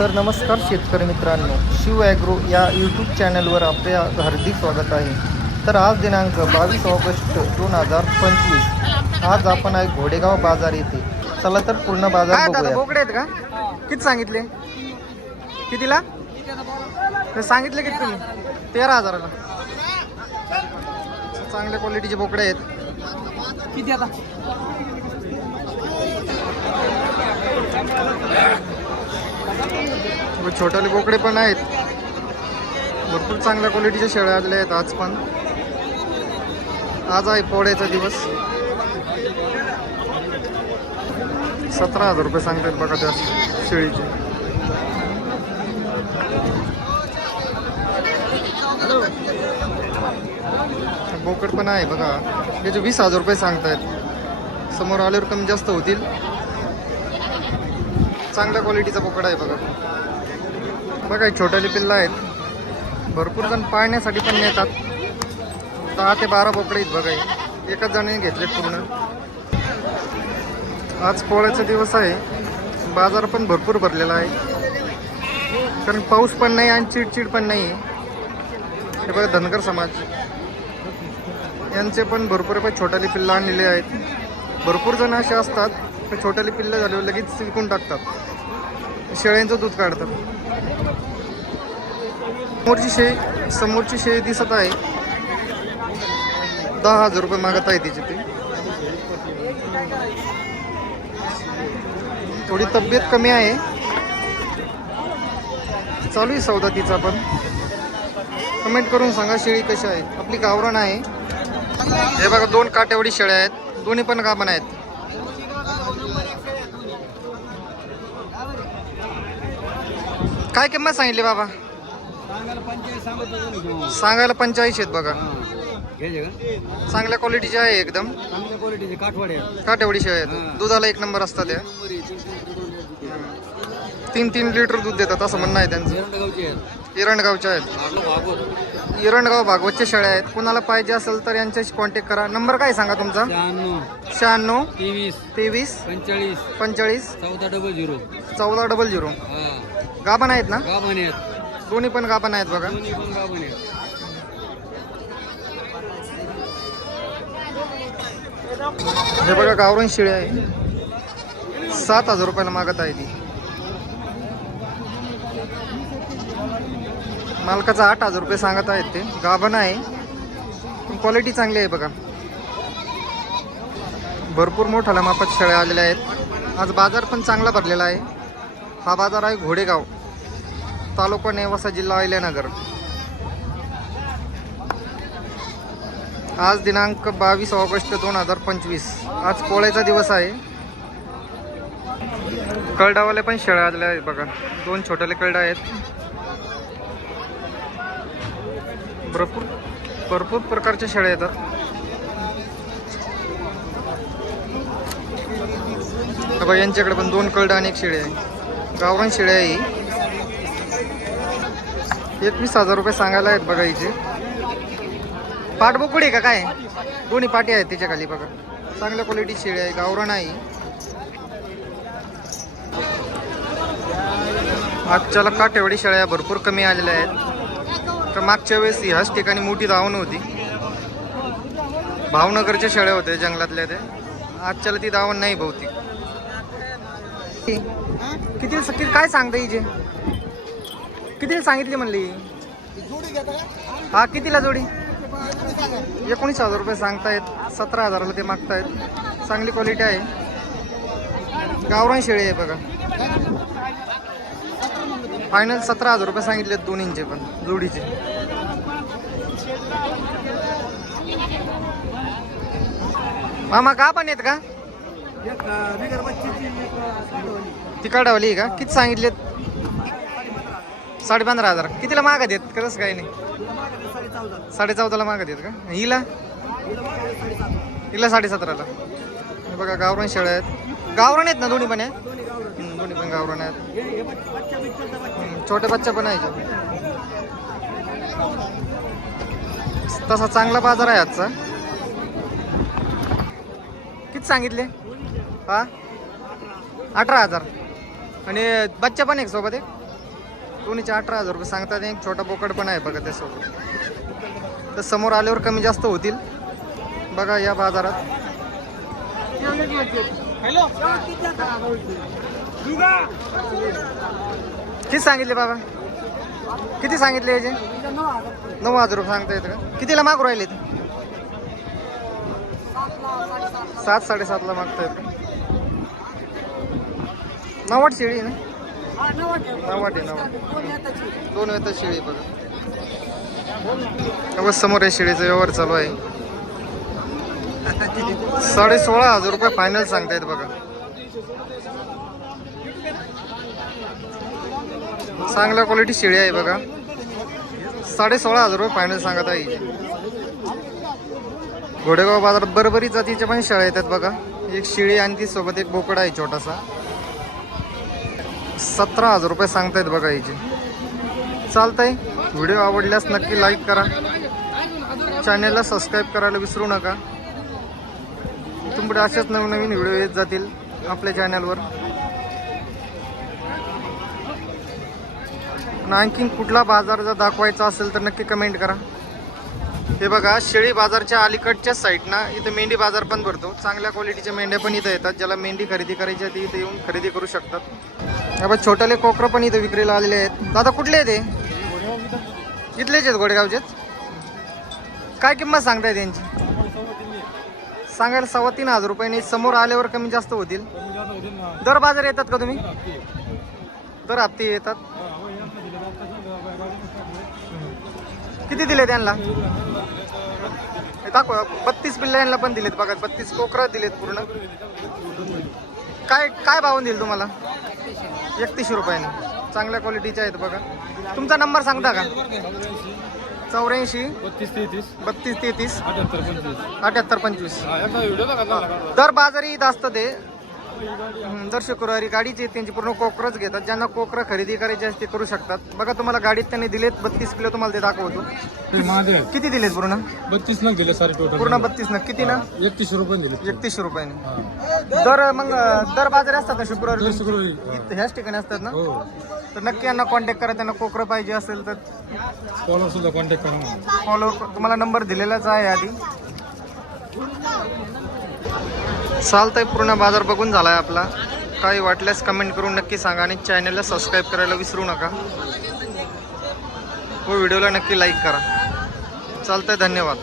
तर नमस्कार शेतकरी मित्रांनो शिव ॲग्रो या यूट्यूब चॅनलवर आपले हार्दिक स्वागत आहे. तर आज दिनांक बावीस ऑगस्ट दोन हजार पंचवीस. आज आपण आहे घोडेगाव बाजार येथे. चला तर पूर्ण काय बाजार बोकडे आहेत का? किती सांगितले? कितीला? सांगितले किती तुम्ही? तेरा हजाराला. चांगल्या क्वालिटीचे बोकडे आहेत. किती आता? व छोटाले बोकडे पण आहेत. भरपूर चांगल्या क्वालिटीच्या शेळ्या आलेल्या आहेत आज पण. आज आहे पोळ्याचा दिवस. सतरा हजार रुपये सांगतात बघा त्या शेळीचे. बोकड पण आहे बघा. त्याचे वीस हजार रुपये सांगतायत. समोर आल्यावर कमी जास्त होतील. चांगल्या क्वालिटीचा बोकड आहे बघा. बघा हे छोट्याले पिल्लं आहेत. भरपूर जण पाळण्यासाठी पण नेतात. दहा ते बारा बोकडे आहेत बघा एकाच जणाने घेतले पूर्ण. आज पोळ्याचा दिवस आहे. बाजार पण भरपूर भरलेला आहे. कारण पाऊस पण नाही आणि चिडचिड पण नाही. आहे हे बघा धनगर समाज. यांचे पण भरपूर पण छोट्याले पिल्लं आणलेले आहेत. भरपूर जण असे असतात छोटाली पिल्लं झाल्यावर लगेच विकून टाकतात. शेळ्यांचं दूध काढतात. समोरची शेळी समोरची शेळी दिसत आहे. दहा हजार रुपये मागत आहे तिची ती. थोडी तब्येत कमी आहे. चालू आहे सौदा तिचा पण. कमेंट करून सांगा शेळी कशी आहे. आपली गावरण आहे. हे बघा दोन काटेवडी शेळ्या आहेत. दोन्ही पण गाभण आहेत. काय किंमत सांगितली बाबा? सांगायला पंचेचाळीस आहेत बघा. चांगल्या क्वालिटीचे आहे एकदम. काठवाडे आहेत. दुधाला एक नंबर असतात त्या. तीन तीन लिटर दूध देतात असं म्हणणं आहे त्यांचं. इरणगावच्या आहेत. इरणगाव भागवतच्या शेळ्या आहेत. कुणाला पाहिजे असेल तर यांच्याशी कॉन्टॅक्ट करा. नंबर काय सांगा तुमचा? शहाण्णव. तेवीस. तेवीस. पंचेचाळीस. पंचेचाळीस. चौदा डबल झिरो चौदा डबल झिरो गाभण आहेत ना? गाभण आहेत. दोन्ही पण गाभण आहेत बघा. दोन्ही पण गाभण आहेत. हे बघा गावरण शिळे आहे. सात हजार रुपयाला मागत आहे ती. मालकाचा आठ हजार रुपये सांगत आहेत ते. गाभण आहे. पण क्वालिटी चांगली आहे बघा. भरपूर मोठाल्या मापात शेळ्या आलेल्या आहेत. आज बाजार पण चांगला भरलेला आहे. हा बाजार आहे घोडेगाव. तालुका नेवासा जिल्हा अहिल्यानगर. आज दिनांक बावीस ऑगस्ट दोन हजार पंचवीस. आज पोळ्याचा दिवस आहे. कळडावाले पण शेळ्या आलेल्या आहेत बघा. दोन छोट्याले कळडा आहेत. भरपूर भरपूर प्रकारच्या शेळ्या येतात बघा यांच्याकडे पण दोन कळडा आणि एक शेळी आहे. गावरान शेळ्या आहे ही. एकवीस हजार रुपये सांगायला आहेत बघा हिचे पाठबोकडी आहे का काय? दोन्ही पाटी आहेत त्याच्याखाली बघा. चांगल्या क्वालिटी शेळी आहे गावरण आहे. आजच्याला काठेवाडी शेळ्या भरपूर कमी आलेल्या आहेत. तर मागच्या वेळेस ह्याच ठिकाणी मोठी धावण होती. भावनगरच्या शेळ्या होत्या जंगलातल्या ते आजच्याला ती धावण नाही बहुतेक किती किती काय सांगता हिचे कितीला सांगितली म्हणली? हा कितीला जोडी? एकोणीस हजार रुपये सांगतायत सतरा हजाराला ते मागतायत. चांगली क्वालिटी आहे. गावरान शेळी आहे बघा. फायनल सतरा हजार रुपये सांगितले दोन्हींचे पण जोडीचे. मामा का पण आहेत का. तिकडवाली आहे का? किती सांगितलेत? साडे पंधरा हजार. कितीला मागत आहेत? खरंच काही नाही? साडे चौदाला मागत देत का? हिला? हिला साडे सतराला बघा गावरान शेळ्या आहेत. गावरण आहेत ना दोन्ही पण आहे दोन्ही पण गावरण आहेत. बच्चा छोट्या बच्चा पण आहे तसा चांगला बाजार आहे आजचा. किती सांगितले? हा? अठरा हजार. आणि बच्चा पण एक सोबत आहे दोन्हीचे अठरा हजार रुपये सांगतात एक छोटा बोकड पण आहे बघा त्यासोबत. तर समोर आल्यावर कमी जास्त होतील. बघा या बाजारात. किती सांगितले बाबा? किती सांगितले याचे नऊ हजार रुपये सांगता येतं का? कितीला मागू राहिले सात साडेसातला मागता येतं. नव्वद शेळी ना? दोन वेळा शेळी बघा. समोर आहे शेळीचा व्यवहार चालू आहे. साडे सोळा हजार रुपये फायनल सांगतायत बघा. चांगल्या क्वालिटी शेळी आहे बघा. साडे सोळा हजार रुपये फायनल सांगत आहे. घोडेगाव बाजारात बरोबरी जातीच्या पण शेळ्या येतात बघा. एक शेळी आणि ती सोबत एक बोकडा आहे छोटासा. सतरा हजार रुपये सांगतायत बघा याचे. चालतंय. व्हिडिओ आवडल्यास नक्की लाईक करा. चॅनेलला सबस्क्राईब करायला विसरू नका. तुमकडे असेच नवीन नवीन व्हिडिओ येत जातील आपल्या चॅनलवर आणि आणखीन कुठला बाजार जर दाखवायचा असेल तर नक्की कमेंट करा. हे बघा शेळी बाजारच्या अलीकडच्या साईडना इथं मेंढी बाजार पण भरतो. चांगल्या क्वालिटीच्या मेंढ्या पण इथं येतात ज्याला मेंढी खरेदी करायची आहे ती इथं येऊन खरेदी करू शकतात. बाबा बघ छोटेले कोकरं पण इथं विक्रीला आलेले आहेत. दादा कुठले आहेत हे? इथलेच आहेत गोडेगावचेच? काय किंमत सांगताय त्यांची? सांगायला सव्वा तीन हजार रुपयाने समोर आल्यावर कमी जास्त होतील. दर बाजार येतात का तुम्ही? दर हप्ते येतात. किती दिले त्यांना हे दाखव बत्तीस पिल्ल्यांना पण दिलेत बघा बत्तीस कोकरा दिलेत पूर्ण. काय काय भावून दिल तुम्हाला? एकतीसशे रुपयाने. चांगल्या क्वालिटीचे आहेत बघा. तुमचा नंबर सांगता का? चौऱ्याऐंशी. बत्तीस तेहतीस. बत्तीस तेहतीस. अठ्याहत्तर पंचवीस. अठ्याहत्तर पंचवीस. दर बाजारी असतं ते. दर शुक्रवारी गाडीचे त्यांची पूर्ण कोकरच घेतात. ज्यांना कोकरं खरेदी करायची असते ते करू शकतात. बघा तुम्हाला गाडीत त्यांनी दिलेत बत्तीस किलो तुम्हाला ते दाखवतो. किती दिलेत पूर्ण? बत्तीस न दिले सारे टोटल पूर्ण बत्तीस ना. किती ना? एकतीसशे रुपये दिले एकतीसशे रुपयाने. दर मग दर बाजारी असतात ना शुक्रवारी? शुक्रवारी ह्याच ठिकाणी असतात ना? हो. तर नक्की यांना कॉन्टॅक्ट करा त्यांना कोकरं पाहिजे असेल तर. कॉलर सुद्धा कॉन्टॅक्ट करा. फॉलो तुम्हाला नंबर दिलेलाच आहे आधी. चालतंय पूर्ण बाजार बघून झाला आहे आपला. काही वाटल्यास कमेंट करून नक्की सांगा आणि चॅनलला सबस्क्राईब करायला विसरू नका. हो, व व्हिडिओला नक्की लाईक करा. चालतंय धन्यवाद.